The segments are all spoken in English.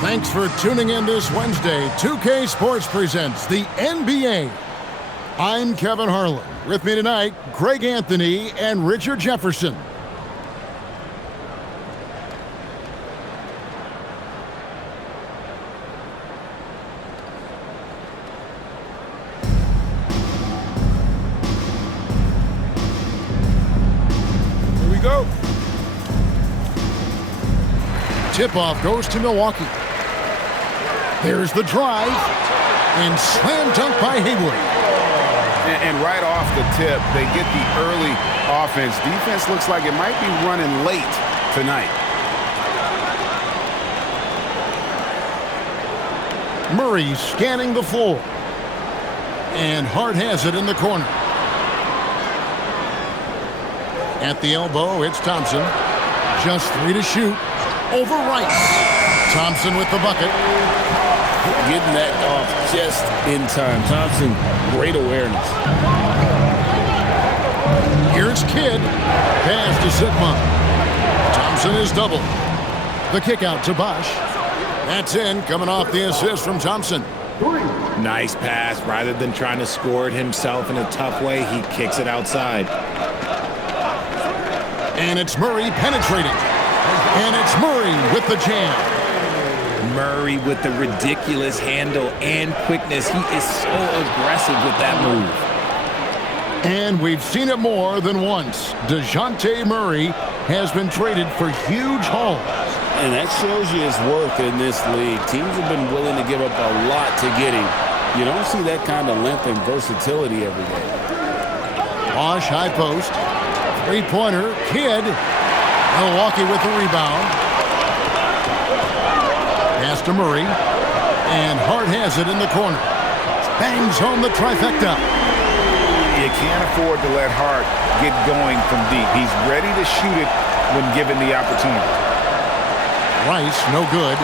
Thanks for tuning in this Wednesday. 2K Sports presents the NBA. I'm Kevin Harlan. With me tonight, Greg Anthony and Richard Jefferson. Here we go. Tip-off goes to Milwaukee. There's the drive, and slam dunk by Hayward. And right off the tip, they get the early offense. Defense looks like it might be running late tonight. Murray scanning the floor. And Hart has it in the corner. At the elbow, it's Thompson. Just 3 to shoot. Over Rice. Thompson with the bucket. Getting that off just in time. Thompson, great awareness. Here's Kidd. Pass to Sigma. Thompson is doubled. The kick out to Bosh. That's in, coming off the assist from Thompson. Nice pass. Rather than trying to score it himself in a tough way, he kicks it outside. And it's Murray penetrating. And it's Murray with the jam. Murray with the ridiculous handle and quickness. He is so aggressive with that move. And we've seen it more than once. DeJounte Murray has been traded for huge hauls. And that shows you his worth in this league. Teams have been willing to give up a lot to get him. You don't see that kind of length and versatility every day. Bosh high post. Three-pointer. Kidd. Milwaukee with the rebound. Pass to Murray. And Hart has it in the corner. Bangs home the trifecta. You can't afford to let Hart get going from deep. He's ready to shoot it when given the opportunity. Rice, no good.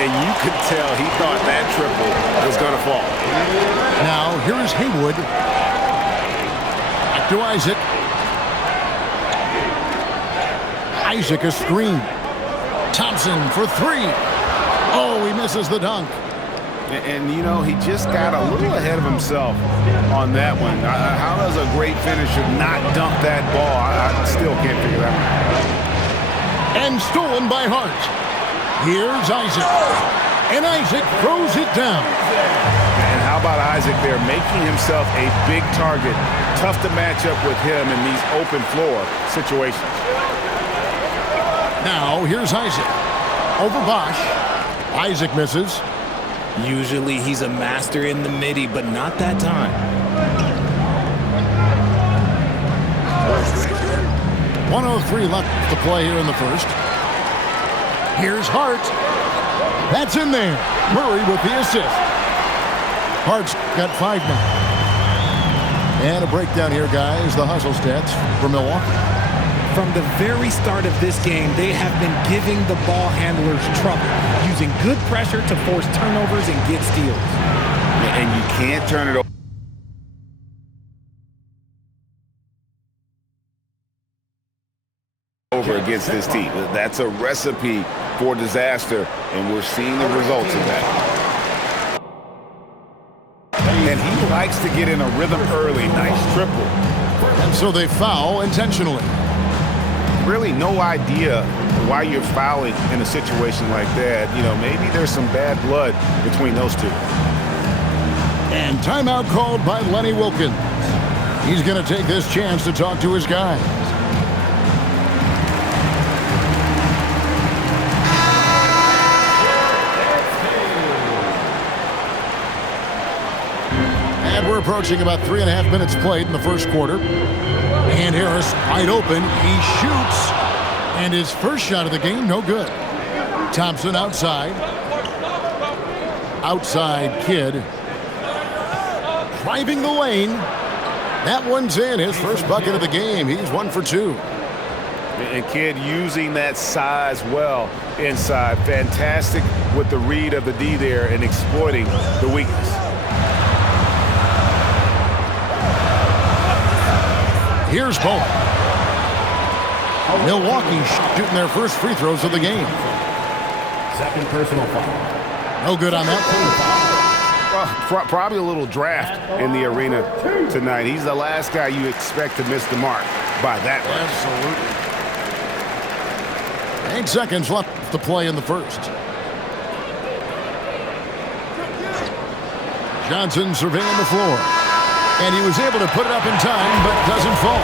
And you could tell he thought that triple was going to fall. Now, here is Haywood. Back to Isaac. Isaac a screen. Thompson for 3. Oh, he misses the dunk. And, you know, he just got a little ahead of himself on that one. How does a great finisher not dunk that ball? I still can't figure that out. And stolen by Hart. Here's Isaac. And Isaac throws it down. And how about Isaac there making himself a big target? Tough to match up with him in these open floor situations. Now, here's Isaac. Over Bosh. Isaac misses. Usually he's a master in the midi, but not that time. 1:03 left to play here in the first. Here's Hart. That's in there. Murray with the assist. Hart's got 5 now. And a breakdown here, guys. The hustle stats for Milwaukee. From the very start of this game, they have been giving the ball handlers trouble, using good pressure to force turnovers and get steals. And you can't turn it over against this team. That's a recipe for disaster, and we're seeing the results of that. And he likes to get in a rhythm early. Nice triple. And so they foul intentionally. Really no idea why you're fouling in a situation like that. You know, maybe there's some bad blood between those two. And timeout called by Lenny Wilkens. He's going to take this chance to talk to his guys. And we're approaching about 3.5 minutes played in the first quarter. And Harris wide open. He shoots. And his first shot of the game, no good. Thompson outside. Outside Kidd. Driving the lane. That one's in. His first bucket of the game. He's 1 for 2. And Kidd using that size well inside. Fantastic with the read of the D there and exploiting the weakness. Here's Bowman. Milwaukee shooting their first free throws of the game. Second personal foul. No good on that. Well, probably a little draft in the arena tonight. He's the last guy you expect to miss the mark by that much. Absolutely. 8 seconds left to play in the first. Johnson surveying the floor. And he was able to put it up in time, but doesn't fall.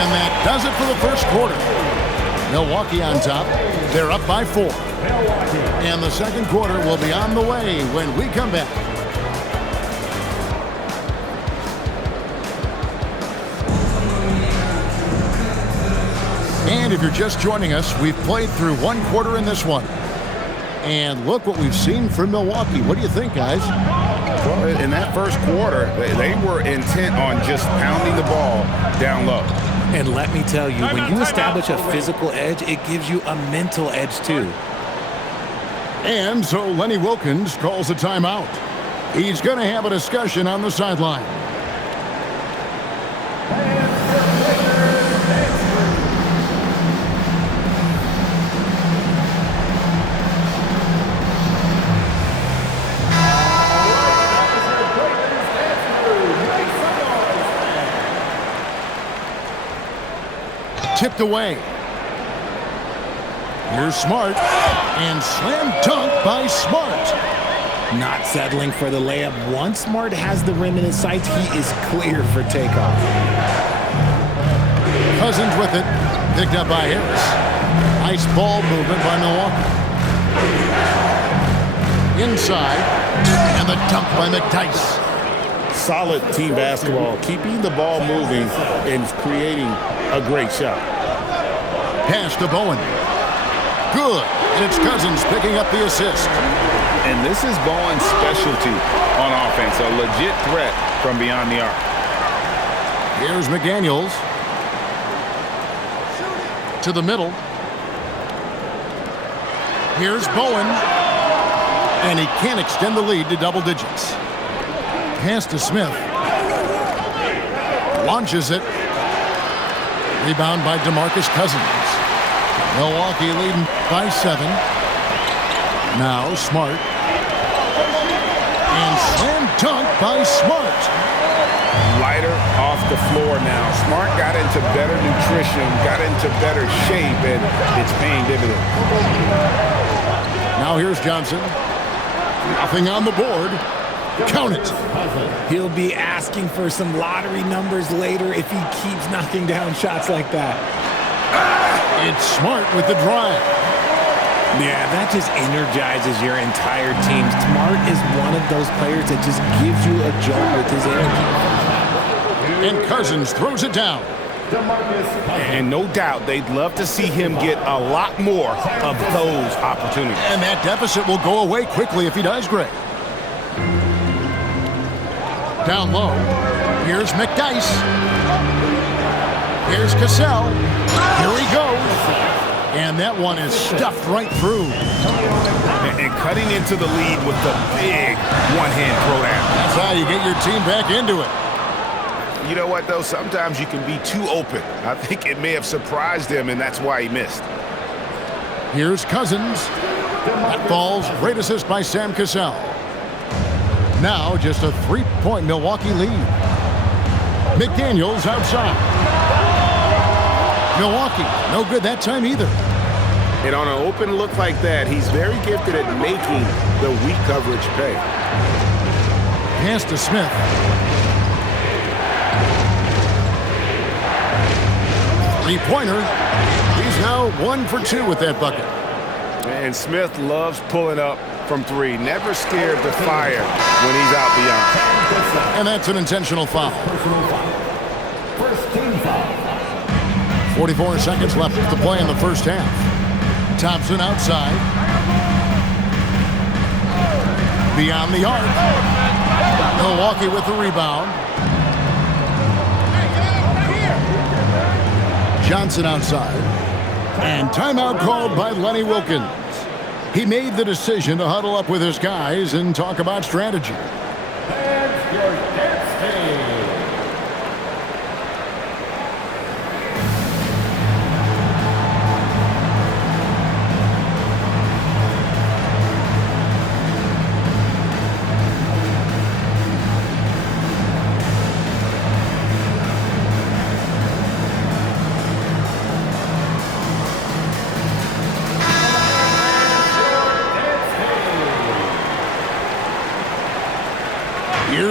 And that does it for the first quarter. Milwaukee on top. They're up by 4. And the second quarter will be on the way when we come back. And if you're just joining us, we've played through 1 quarter in this one. And look what we've seen from Milwaukee. What do you think, guys? Well, in that first quarter, they were intent on just pounding the ball down low. And let me tell you, when you establish a physical edge, it gives you a mental edge too. And so Lenny Wilkens calls a timeout. He's going to have a discussion on the sideline. Tipped away. Here's Smart. And slam dunk by Smart. Not settling for the layup. Once Smart has the rim in his sights, he is clear for takeoff. Cousins with it. Picked up by Harris. Nice ball movement by Milwaukee. Inside. And the dunk by McDyess. Solid team basketball, keeping the ball moving and creating a great shot. Pass to Bowen. Good. And it's Cousins picking up the assist. And this is Bowen's specialty on offense, a legit threat from beyond the arc. Here's McDaniels. To the middle. Here's Bowen. And he can't extend the lead to double digits. Pass to Smith. Launches it. Rebound by DeMarcus Cousins. Milwaukee leading by 7. Now Smart. And slam dunk by Smart. Lighter off the floor now. Smart got into better nutrition, got into better shape, and it's paying dividends. Now here's Johnson. Nothing on the board. Count it. He'll be asking for some lottery numbers later if he keeps knocking down shots like that. It's Smart with the drive. Yeah, that just energizes your entire team. Smart is one of those players that just gives you a jolt with his energy. And Cousins throws it down. And no doubt they'd love to see him get a lot more of those opportunities. And that deficit will go away quickly if he does great. Down low. Here's McDyess. Here's Cassell. Here he goes. And that one is stuffed right through. And cutting into the lead with the big one-hand throwdown. That's how you get your team back into it. You know what, though? Sometimes you can be too open. I think it may have surprised him, and that's why he missed. Here's Cousins. That falls. Great assist by Sam Cassell. Now just a 3-point Milwaukee lead. McDaniels outside. Milwaukee, no good that time either. And on an open look like that, he's very gifted at making the weak coverage pay. Pass to Smith. Three-pointer. He's now 1 for 2 with that bucket. And Smith loves pulling up from 3. Never scared to fire when he's out beyond. And that's an intentional foul. First team foul. 44 seconds left to play in the first half. Thompson outside. Beyond the arc. Milwaukee with the rebound. Johnson outside. And timeout called by Lenny Wilkens. He made the decision to huddle up with his guys and talk about strategy.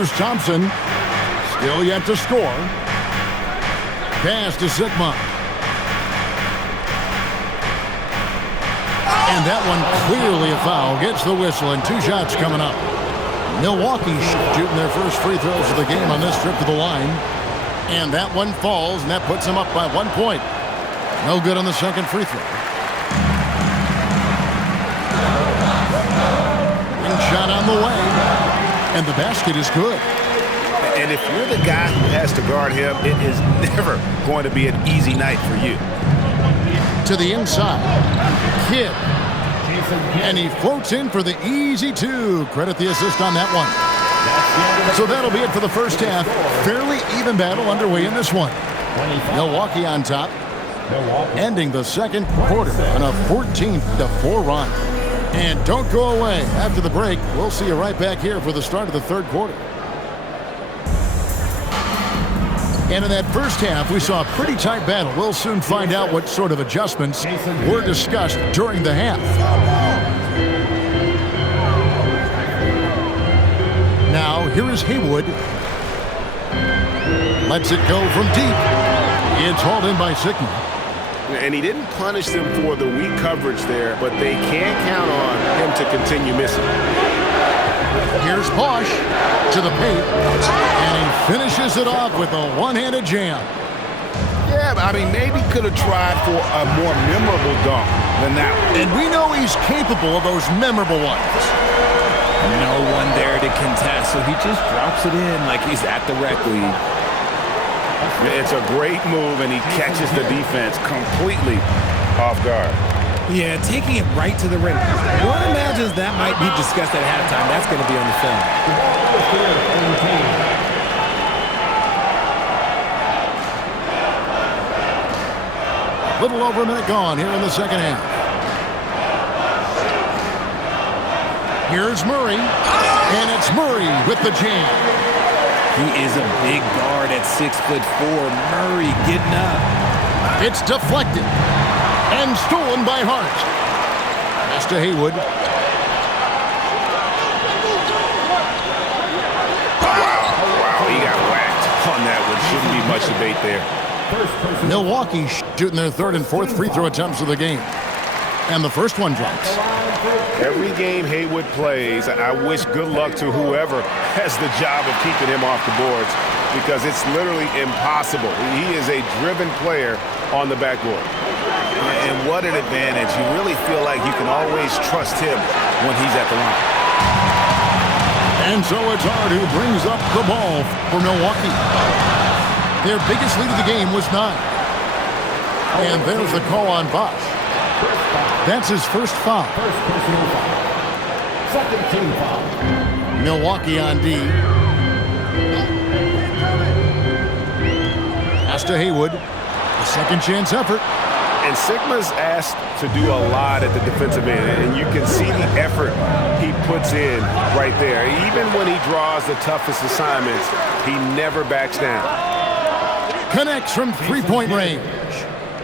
Here's Thompson. Still yet to score. Pass to Sigma. And that one clearly a foul. Gets the whistle and 2 shots coming up. Milwaukee shooting their first free throws of the game on this trip to the line. And that one falls, and that puts them up by 1 point. No good on the second free throw. And shot on the way. And the basket is good. And if you're the guy who has to guard him, it is never going to be an easy night for you. To the inside. Kidd. And he floats in for the easy 2. Credit the assist on that one. So that'll be it for the first half. Fairly even battle underway in this one. Milwaukee on top. Ending the second quarter on a 14-4 run. And don't go away. After the break, we'll see you right back here for the start of the third quarter. And in that first half, we saw a pretty tight battle. We'll soon find out what sort of adjustments were discussed during the half. Now, here is Haywood. Lets it go from deep. It's hauled in by Sigma. And he didn't punish them for the weak coverage there, but they can't count on him to continue missing. Here's Bosch to the paint, and he finishes it off with a one-handed jam. Yeah, I mean, maybe could have tried for a more memorable dunk than that one. And we know he's capable of those memorable ones. No one there to contest, so he just drops it in like he's at the rec league. It's a great move, and he catches the defense completely off guard. Yeah, taking it right to the rim. One imagines that might be discussed at halftime. That's going to be on the film. Little over a minute gone here in the second half. Here's Murray, and it's Murray with the jam. He is a big guard at 6'4". Murray getting up. It's deflected and stolen by Hart. Pass to Haywood. Wow, he got whacked on that one. Shouldn't be much debate there. Milwaukee shooting their third and fourth free throw attempts of the game. And the first one drops. Every game Haywood plays, I wish good luck to whoever has the job of keeping him off the boards, because it's literally impossible. He is a driven player on the backboard. And what an advantage. You really feel like you can always trust him when he's at the line. And so it's Hart who brings up the ball for Milwaukee. Their biggest lead of the game was 9. And there's the call on Bosch. That's his first foul. First personal foul. Second team foul. Milwaukee on D. Pass to Haywood. A second chance effort. And Sigma's asked to do a lot at the defensive end, and you can see the effort he puts in right there. Even when he draws the toughest assignments, he never backs down. Connects from three-point range.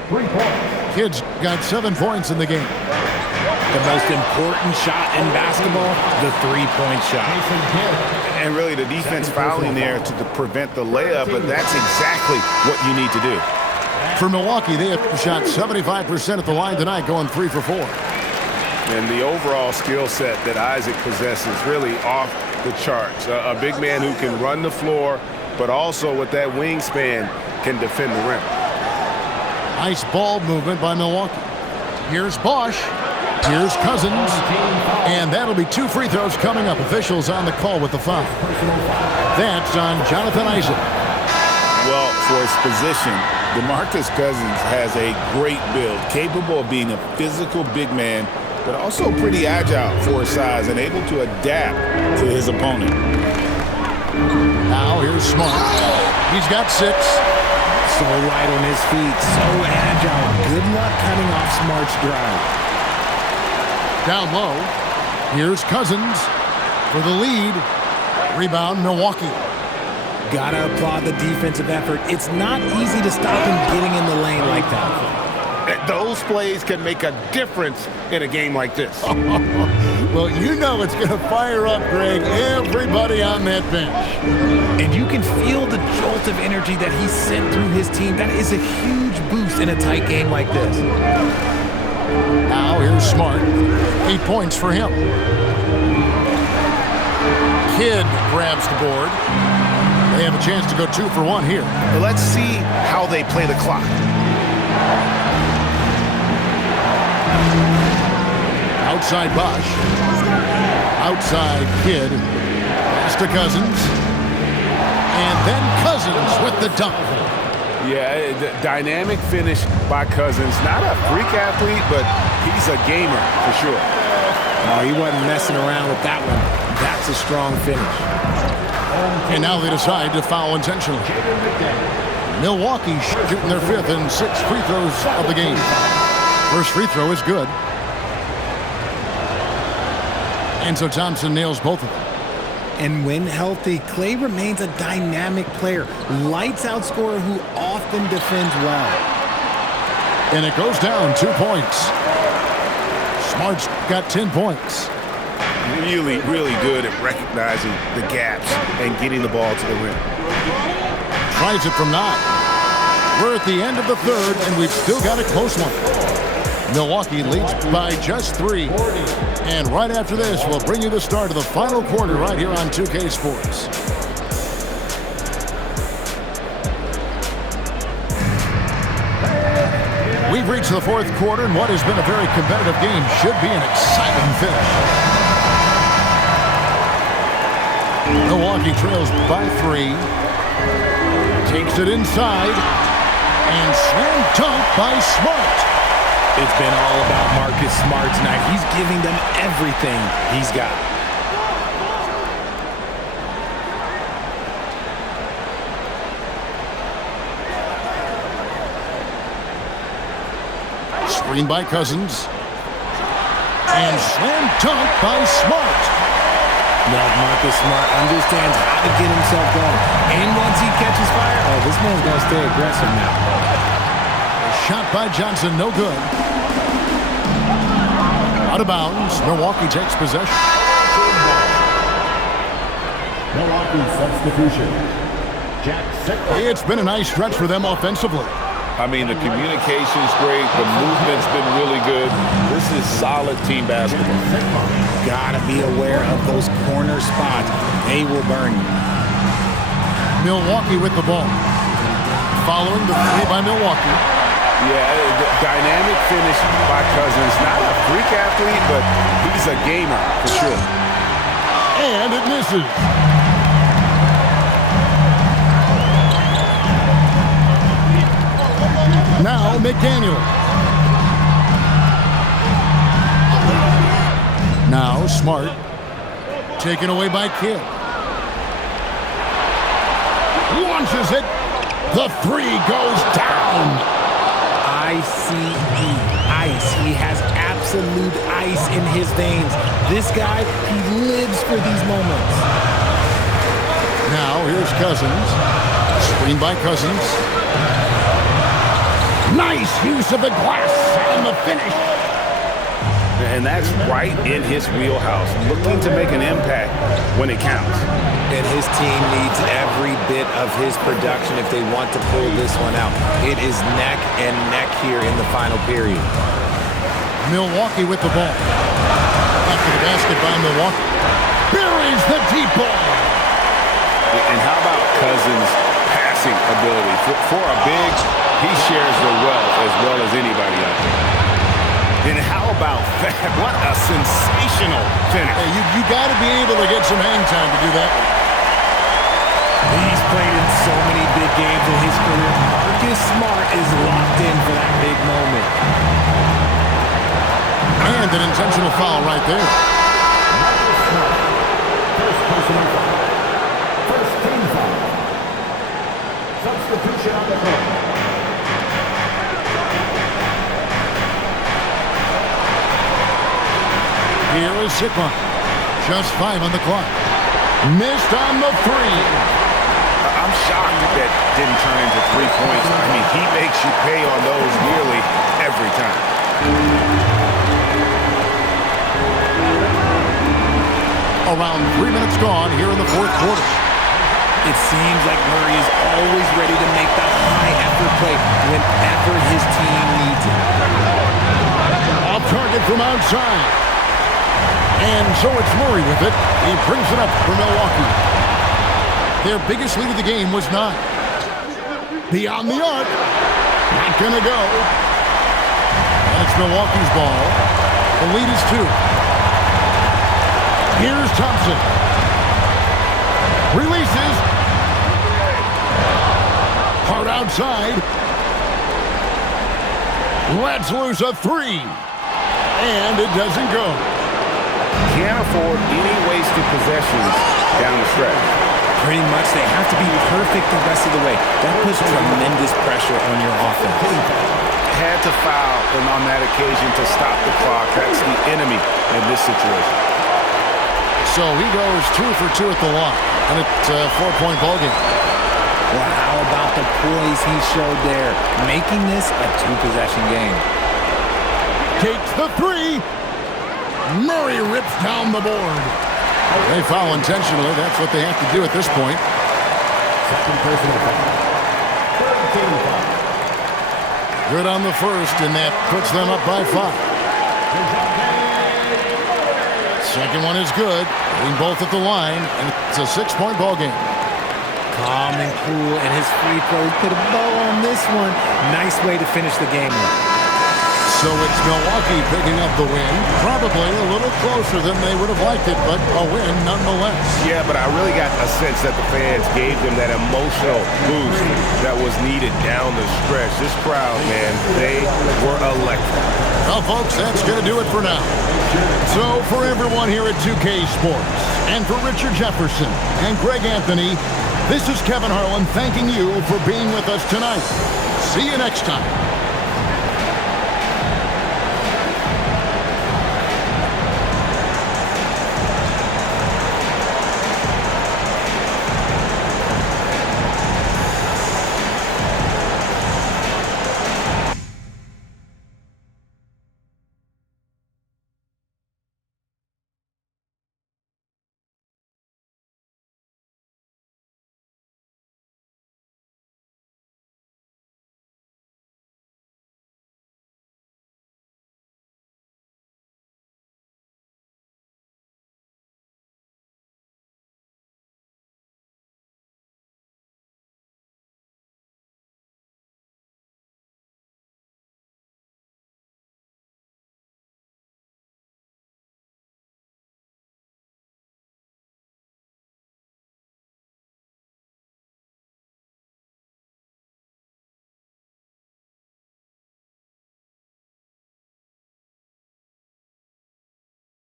3 points. Kidd's got 7 points in the game. The most important shot in basketball, the three-point shot. And really the defense fouling there to prevent the layup, but that's exactly what you need to do. For Milwaukee, they have shot 75% at the line tonight, going 3 for 4. And the overall skill set that Isaac possesses really off the charts. A big man who can run the floor, but also with that wingspan can defend the rim. Nice ball movement by Milwaukee. Here's Bosch. Here's Cousins. And that'll be 2 free throws coming up. Officials on the call with the foul. That's on Jonathan Isaac. Well, for his position, DeMarcus Cousins has a great build, capable of being a physical big man, but also pretty agile for his size and able to adapt to his opponent. Now here's Smart. He's got 6. So light on his feet, so agile. Good luck cutting off Smart's drive. Down low. Here's Cousins for the lead. Rebound, Milwaukee. Gotta applaud the defensive effort. It's not easy to stop him getting in the lane like that. Those plays can make a difference in a game like this. Well, you know it's going to fire up, Greg, everybody on that bench. And you can feel the jolt of energy that he sent through his team. That is a huge boost in a tight game like this. Now here's Smart. 8 points for him. Kidd grabs the board. They have a chance to go 2 for 1 here. Let's see how they play the clock. Outside Bosch. Outside Kidd. Pass to Cousins. And then Cousins with the dunk. Yeah, dynamic finish by Cousins. Not a freak athlete, but he's a gamer for sure. Oh, he wasn't messing around with that one. That's a strong finish. And now they decide to foul intentionally. Milwaukee shooting their 5th and 6th free throws of the game. First free throw is good. And so Thompson nails both of them. And when healthy, Klay remains a dynamic player. Lights out scorer who often defends well. And it goes down 2 points. Smart's got 10 points. Really, really good at recognizing the gaps and getting the ball to the rim. Tries it from 9. We're at the end of the 3rd, and we've still got a close one. Milwaukee leads by just 3. And right after this, we'll bring you the start of the final quarter right here on 2K Sports. We've reached the 4th quarter, and what has been a very competitive game should be an exciting finish. Milwaukee trails by 3. Takes it inside. And slam dunk by Smart. It's been all about Marcus Smart tonight. He's giving them everything he's got. Screen by Cousins. And slam dunk by Smart. Now Marcus Smart understands how to get himself going. And once he catches fire, oh, this man's going to stay aggressive now. Shot by Johnson, no good. Out of bounds, Milwaukee takes possession. Milwaukee substitution. Jack Seckley. It's been a nice stretch for them offensively. I mean, the communication's great. The movement's been really good. This is solid team basketball. Gotta be aware of those corner spots. They will burn you. Milwaukee with the ball. Following the 3 by Milwaukee. Yeah, dynamic finish by Cousins. Not a freak athlete, but he's a gamer for sure. And it misses. Now McDaniel. Now Smart. Taken away by Kidd. Launches it. The 3 goes down. I-C-E, ice. He has absolute ice in his veins. This guy, he lives for these moments. Now here's Cousins. Screen by Cousins. Nice use of the glass and the finish. And that's right in his wheelhouse. Looking to make an impact when it counts. And his team needs every bit of his production if they want to pull this one out. It is neck and neck here in the final period. Milwaukee with the ball. After the basket by Milwaukee. Buries the deep ball. And how about Cousins' passing ability? For a big, he shares the wealth as well as anybody out there. And how about that? What a sensational finish. Hey, you got to be able to get some hang time to do that. He's played in so many big games in his career. Marcus Smart is locked in for that big moment. And an intentional foul right there. Marcus Smart. First personal foul. First team foul. Substitution on the court. Here is Sigma. Just 5 on the clock. Missed on the 3. I'm shocked that didn't turn into 3 points. I mean, he makes you pay on those nearly every every time. Around 3 minutes gone here in the fourth quarter. It seems like Murray is always ready to make the high-effort play whenever his team needs it. Off target from outside. And so it's Murray with it. He brings it up for Milwaukee. Their biggest lead of the game was 9. Beyond the arc. Not gonna go. And it's Milwaukee's ball. The lead is 2. Here's Thompson. Releases. Hard outside. Lets loose a 3. And it doesn't go. Can't afford any wasted possessions down the stretch. Pretty much, they have to be perfect the rest of the way. That puts tremendous pressure on your offense. Had to foul and on that occasion to stop the clock. That's the enemy in this situation. So he goes 2 for 2 at the line. And it's a 4-point ball game. Well, how about the poise he showed there, making this a 2-possession game. Takes the 3. Murray rips down the board. They foul intentionally. That's what they have to do at this point. Second personal foul. Third team foul. Good on the first, and that puts them up by 5. Second one is good. Hitting both at the line, and it's a 6-point ball game. Calm and cool, and his free throw put a bow on this one. Nice way to finish the game. So it's Milwaukee picking up the win. Probably a little closer than they would have liked it, but a win nonetheless. Yeah, but I really got a sense that the fans gave them that emotional boost that was needed down the stretch. This crowd, man, they were electric. Well, folks, that's going to do it for now. So for everyone here at 2K Sports, and for Richard Jefferson and Greg Anthony, this is Kevin Harlan thanking you for being with us tonight. See you next time.